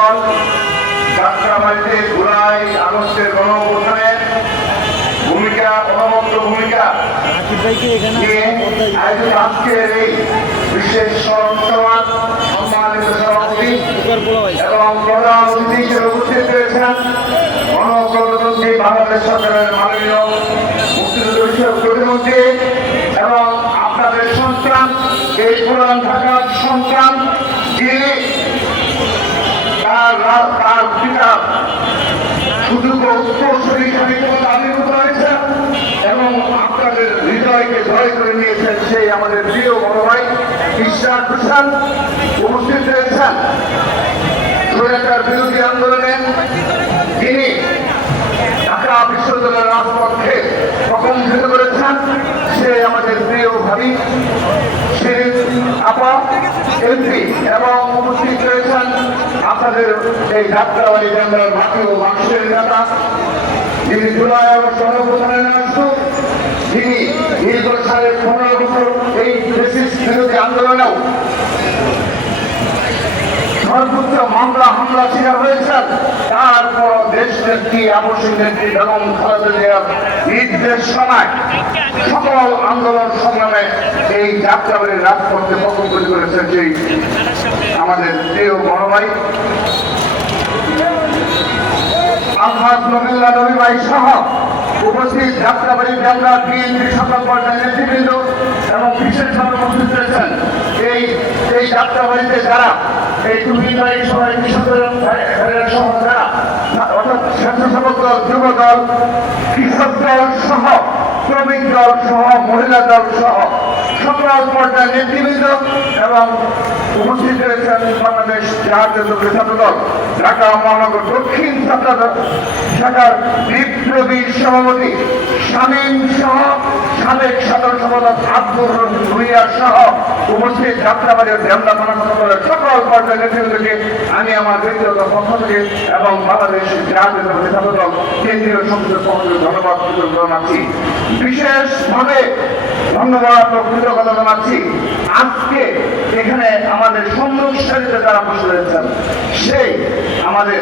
বন্ধুগণ, যাত্রাবাড়িতে জুলাই আগস্টের গণঅভ্যুত্থানের ভূমিকা, অনবদ্য ভূমিকা নিয়ে আয়োজিত আজকের এই বিশেষ স্মরণ সভা সম্মানিত সভাপতি এবং প্রধান অতিথি হিসেবে উপস্থিত রয়েছেন গণপ্রজাতন্ত্রী বাংলাদেশ সরকারের মাননীয় মুক্তিযুদ্ধ বিষয়ক প্রতিমন্ত্রী এবং আপনাদের সন্তান, এই পুরান ঢাকার সন্তান, যিনি তার পিতা সুযোগ্য উত্তরসূরি হিসেবে আবির্ভূত হয়েছেন এবং আপনাদের হৃদয়কে জয় করে নিয়েছেন সেই আমাদের প্রিয় বড় ভাই ঈশ্বর হোসেন উপস্থিত রয়েছেন। স্বৈরাচার বিরোধী আন্দোলনে তিনি ঢাকা বিশ্ববিদ্যালয়ের রাজপথকে প্রকম্পিত করেছেন সে আমাদের প্রিয় ভাবি শিরিন আপা এমপি এবং উপস্থিত রয়েছেন আপনাদের এই যাত্রাবাড়ি কেন্দ্রের মাটি ও মানুষের নেতা, যিনি জুলাই আগস্ট গণঅভ্যুত্থানের আসুক, যিনি দীর্ঘ 15.5 বছর এই ফ্যাসিস্ট বিরোধী আন্দোলনেও সর্বোচ্চ মামলা হামলা শিকার হয়েছেন। তারপর দেশ নেত্রী আবশ্যক নেত্রী বেগম খালেদা জিয়ার নির্দেশনায় সকল আন্দোলন সংগ্রামে এই যাত্রাবাড়ির রাজপথকে প্রকম্পিত করেছেন সেই আমাদের প্রিয় বড় ভাই আলহাজ নবিল্লাহ নবী ভাই সহ উপস্থিত যাত্রাবাড়ি জেলা বিএনপি সকল পর্যায়ের নেতৃবৃন্দ এবং বিশেষভাবে উপস্থিত রয়েছেন এই যাত্রাবাড়িতে যারা এই টুপিবাড়ি সবাই কৃষকদের সহ যারা অর্থাৎ স্বেচ্ছাসেবক দল, যুব দল, কৃষক দল সহ, শ্রমিক দল সহ, মহিলা দল সহ সকল পর্যায়ের নেতৃবৃন্দ এবং উপস্থিত রয়েছেন বাংলাদেশ জাতীয়তাবাদী ছাত্র দল ঢাকা মহানগর দক্ষিণ ছাত্র শাখার বিপ্লবী সভাপতি শামীম সহ সাবেক সাধারণ সম্পাদক আব্দুর রহিম ভুইয়া সহ উপস্থিত যাত্রাবাড়ির জেলা মহানগরের সকল পর্যায়ের নেতৃবৃন্দকে আমি আমার ব্যক্তিগত পক্ষ থেকে এবং বাংলাদেশ জাতীয়তাবাদী ছাত্র দল কেন্দ্রীয় সংসদের পক্ষ থেকে ধন্যবাদ জানাচ্ছি। বিশেষভাবে ধন্যবাদ ও কৃতজ্ঞতা জানাচ্ছি আজকে এখানে আমাদের সম্মুখ সারিতে যারা বসে রয়েছেন সেই আমাদের